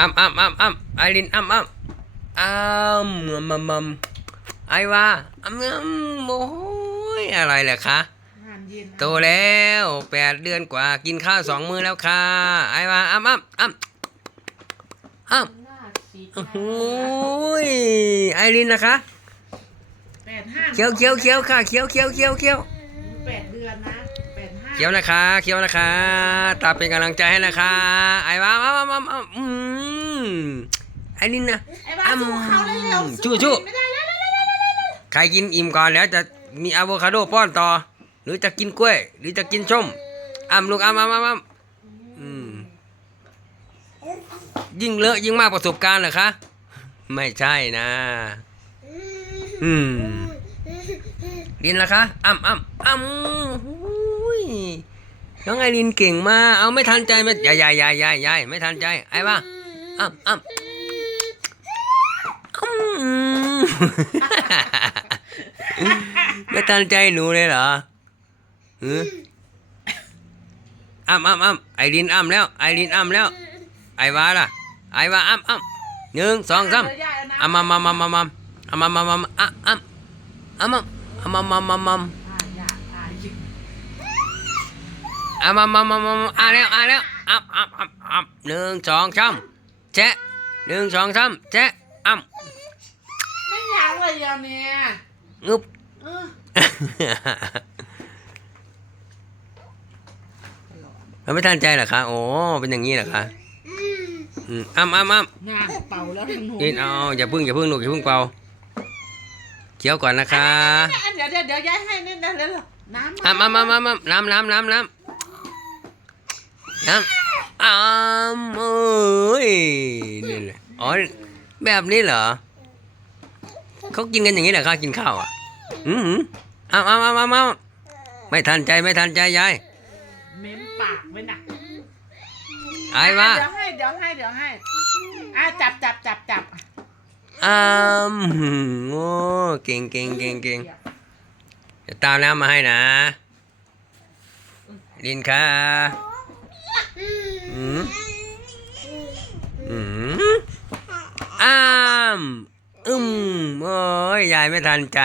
อ้ำอ้ำอ้ำอ้ำไอรินอ้ำอ้ำอ้ำมัมมัมไอวาอ้ำอ้ำโอ้ยอะไรแหละคะอาหารเย็นโตแล้วแปดเดือนกว่ากินข้าวสองมื้อแล้วค่ะไอวาอ้ำอ้ำอ้ำอ้ำหน้าสีโอ้โหยไอรินนะคะแปดห้าเคี้ยวเคี้ยวเคี้ยวค่ะเคี้ยวเคี้ยวเคี้ยวเคี้ยวแปดเดือนนะแปดห้าเคี้ยวนะคะเคี้ยวนะคะตาเป็นกำลังใจให้นะคะ ไอ้ว้ามามามามาอืมไอ้นี่นะไอ้บ้าสู้เขาเร็วๆชู้ชู้ไม่ได้แล้วแล้วแล้วแล้วใครกินอิ่มก่อนแล้วจะมีอะโวคาโดป้อนต่อ หรือจะกินกล้วย หรือจะกินส้มอ้ำลูกอ้ำอ้ำอ้ำอ้ำอืมยิ่งเลอะยิ่งมากประสบการณ์เหรอคะ ไม่ใช่นะ อืมลินล่ะคะอ้ำอ้ำอ้ำหุ้ยน้องไอรินเก่งมาก เอาไม่ทันใจไม่ยายยายยายยายยายไม่ทันใจ ไอ้บ้าอ้ำอ้ำอ้ำ ไม่ทันใจหนูเลยเหรอหืออ้ำอ้ำอ้ำไอรินอ้ำแล้ว ไอรินอ้ำแล้ว ไอวาล่ะ ไอวาอ้ำอ้ำหนึ่งสองสามเดี๋ยวยายเนะอามามามามามาอามามามามาอะอะอะมาอะมามามามาอ่ายากอ่ายิงอะมามามามาอะแล้วอะแล้วอะอะอะอะหนึ่งสองสามแจ๊ะหนึ่งสองสามแจ๊ะ อะไม่ยั้งเลยยาเนี่ยงึบเออมันไม่ทันใจเหรอคะโอ้เป็นอย่างนี้เหรอคะอืมอะอะอะงานเป่าแล้วทั้งหนูกินเอาอย่าพึ่งอย่าพึ่งลูกอย่าพึ่งเป่าเคี้ยวก่อนนะคะเดี๋ยวเดี๋ยวเดี๋ยวยายให้นี่นะเร็วๆน้ำอะมามามามาน้ำน้ำน้ำน้ำน้ำอ่ำเอ้ยนี่แหละอ๋อแบบนี้เหรอ เขากินกันอย่างนี้เหรอคะกินข้าวอะ อืมอ้าวอ้าวอ้าวอ้าวไม่ทันใจไม่ทันใจยาย เม้มปากไว้น่ะไอ้วะเดี๋ยวให้เดี๋ยวให้เดี๋ยวให้อะจับจับจับจับอ้ามโอ้เก่งเก่งเก่งเก่งเดี๋ยวตามน้ำมาให้นะ ลินค่ะอืมอืมอ้าม อึมโอ้ยยายไม่ทันใจ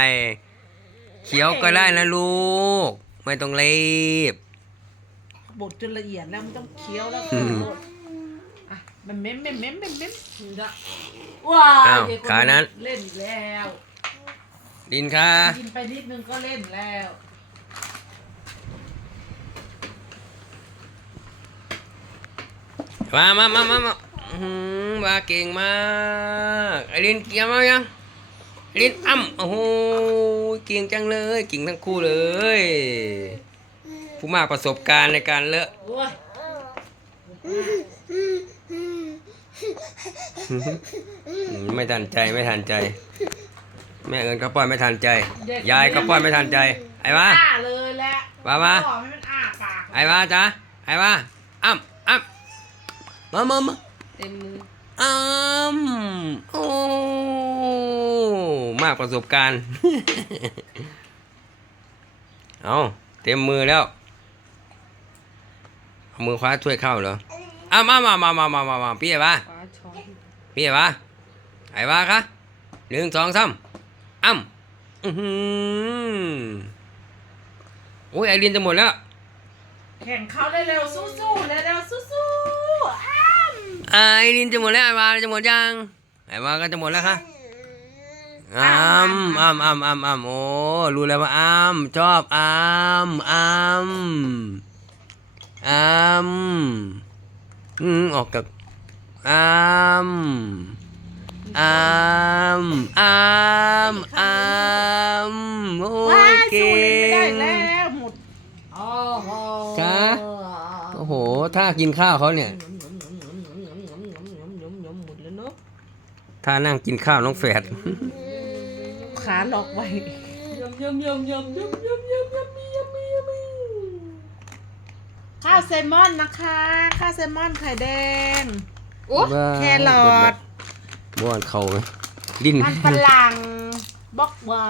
เขียวก็ได้นะลูก ไม่ต้องรีบบดจนละเอียดแล้วมันต้องเคี้ยวแล้วอะมันเม้มเม้มเม้มเม้มเม้มว้าอ้าวกคขานั้น เล่นอีกแล้วลินค่ะกินไปนิดนึงก็เล่นแล้วมามามามามา ว่าเก่งมากไอลินเกี่ยวมายังไอลินอ้ำโอ้โหเก่งจังเลยเก่งทั้งคู่เลย ผู้มากประสบการณ์ในการเลอะโอ้ยอืมไม่ทันใจไม่ทันใจ แม่เอิญก็ป้อนไม่ทันใจ ยายก็ป้อนไม่ทันใจ ไอ้วะอ้าเลยแหละว่ามาบอกให้มันอ้าปากไอ้วะจ๊ะไอ้วะอ้ำอ้ำมามามา เต็มมืออ้ำโอ้ มากประสบการณ์ เอาเต็มมือแล้ว เอามือคว้าช่วยเข้าเหรออ้ามามามามามามามาพี่ไอ้วะฟ้าช้อนพี่ไอ้วะไอ้วะคะหนึ่งสองสามอ้ำอือหือโอ้ยไอรินจะหมดแล้ว แข่งเขาเร็วๆสู้ๆเร็วๆสู้ๆอ้าม ไอรินจะหมดแล้วไอ้วะจะหมดยังไอ้วะก็จะหมดแล้วค่ะอ้ำอ้ำอ้ำอ้ำอ้ำโอ้รู้แล้วว่าอ้ำชอบอ้ำอ้ำอ้ำอืมออกกับอ้ำอ้ำอ้ำอ้ำโอ้ว้ายเก่สู้เลยไม่ได้งแล้วหมดโอ้โหจ๊ะโอ้โหถ้ากินข้าวเขาเนี่ย ถ้านั่งกินข้าวน้องแฝดขาล็อกไว้ยำยำยำยำยำยำยำยำยำยำข้าวแซลมอนนะคะ ข้าวแซลมอนไข่แดงแครอทบ้วนเขาไหมดิ้นมันฝรั่งบล็อกไว้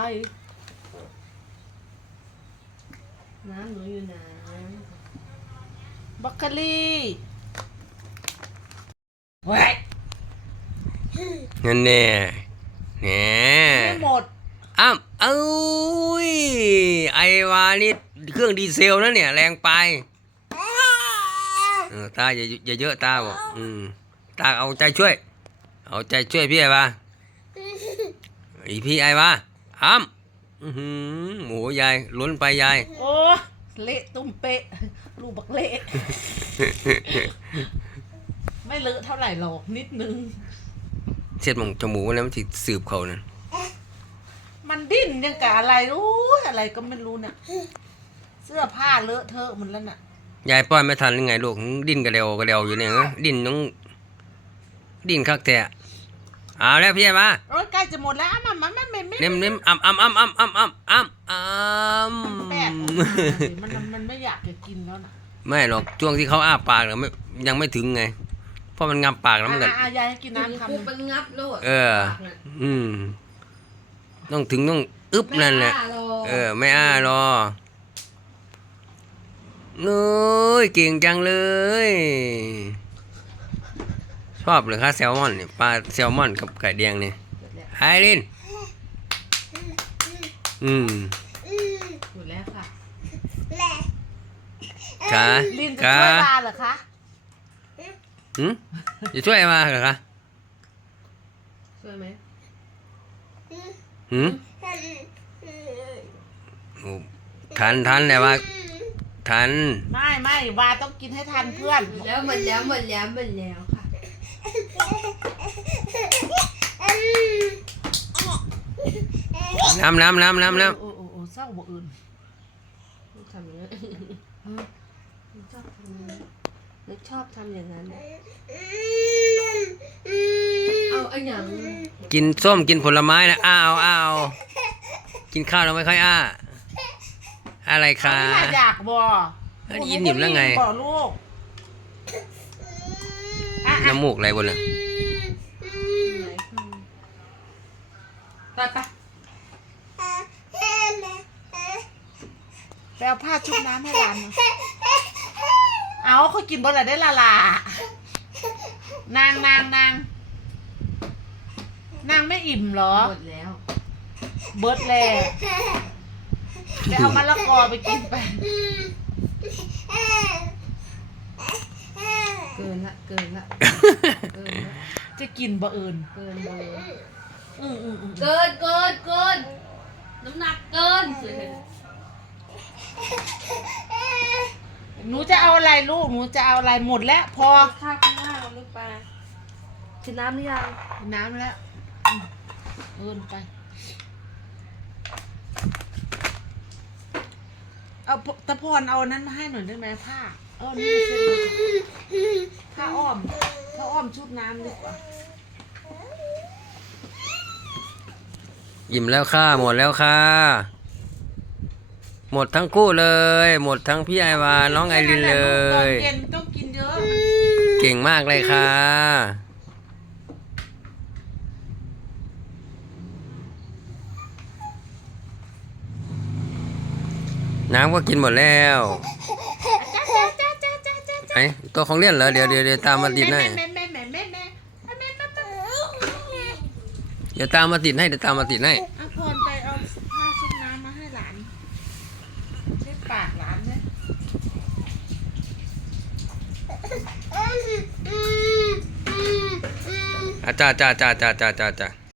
น้ำหนูอยู่ไหนบล็อกโคลี่เว้ย นั่นแน่แหน่ไม่หมด อ้าวเอ้ย ไอวานี่เครื่องดีเซลนะเนี่ย แรงไปเออตาอย่าอย่าเยอะตาบอกอืมตาเอาใจช่วย เอาใจช่วยพี่ไอวาอีพี่ไอวาอ้ำอื้อหือหมูยายล้นไปยาย โอ้เละตุ้มเป๊ะลูกบักเละไม่เลอะเท่าไหร่หรอกนิดนึง เช็ดหมองจมูกแล้วมันสิสืบเขานั่นมันดิ้นยังกับอะไรรู้อะไรก็ไม่รู้น่ะ เสื้อผ้าเลอะเทอะหมันแล้วน่ะ ยายป้อนไม่ทันยังไงลูกดิ้นกระเดวกระเดวอยู่เนี่ยนะดิ้นน้องดิ้นคักแท้เอาแล้วพี่ไอวาโอ้ยใกล้จะหมดแล้วอะมันมันมันไม่ไม่เน้มเน้มอ้ำอ้ำอ้ำอ้ำอ้ำอ้ำอ้ำอ้ำแปลกออกมาสิมันมันมันไม่อยากจะกินแล้วนะไม่หรอกช่วงที่เขาอ้าปากเนี่ยไม่ยังไม่ถึงไง เพราะมันงับปากแล้วมันก็อะอะยายให้กินน้ำคำหกูนึ่งเป็นงับโลดเออ อืม ต้องถึงต้องอึบนั่นแหละไม่าหรอกเออ ไม่อ้ารอเน้ยเก่งจังเลย ชอบเลยค่ะแซลมอนเนี่ยปลาแซลมอนกับไก่แดงเนี่ยไอริน อืมหมดแล้วค่ะ ขาลินจะขาช่วยลาเหรอคะ หืมจะช่วยมาเหรอคะช่วยไหมหืมโอ้ทันทันแต่ว่าทัน ไม่ไม่วาต้องกินให้ทันเพื่อนหมดแล้วหมดแล้วหมดแล้วหมดแล้วค่ะน้ำน้ำน้ำน้ำน้โอ้โอ้โอ้เศร้าบ่อื่น ทำอย่างนั้นนึกชอบทำอย่างนั้น นึกชอบทำอย่างนั้น เอาไอ้หยังำกินส้มกินผลไม้นะอ้าวอ้าวกินข้าวเราไม่ค่อยอ้า อะไรคะไม่น่าอยากบ่อันนี้อิ่มแล้วไงบ่ลูกอะอะน้ำมูกอะไรบนน่ะไปไปไปเอาผ้าชุบน้ำให้หลานหน่อย เอาเขากินบ่ละได้ละล่ะนางนางนางนางไม่อิ่มเหรอ หมดแล้ว เบิร์ดแล้วไปเอามะละกอไปกินไป เกินละ เกินละ เกินละ จะกินบ่เอิญเกินเลยอืมอืมอืมเกินเกินเกินน้ำหนักเกิน หนูจะเอาอะไรลูก หนูจะเอาอะไรหมดแล้วพอข้าวข้างล่างลูกปลากินน้ำหรือยังน้ำแล้วอืมเอิญไป เอาตะพรเอานั้นมาให้หน่อยได้ไหมผ้า เอานี่มาเช็ดเลยผ้าอ้อมผ้าอ้อมชุบน้ำดีกว่าอิ่มแล้วค่ะ หมดแล้วค่ะ หมดทั้งคู่เลย หมดทั้งพี่ไอวาน้องไอรินเลยเก่งมากเลยค่ะ น้ำก็กินหมดแล้วไอ้ตัวของเล่นเหรอเดี๋ยวเดี๋ยวเดี๋ยวตามมาติดให้เดี๋ยวตามมาติดให้เดี๋ยวตามมาติดให้ 大大大大大大大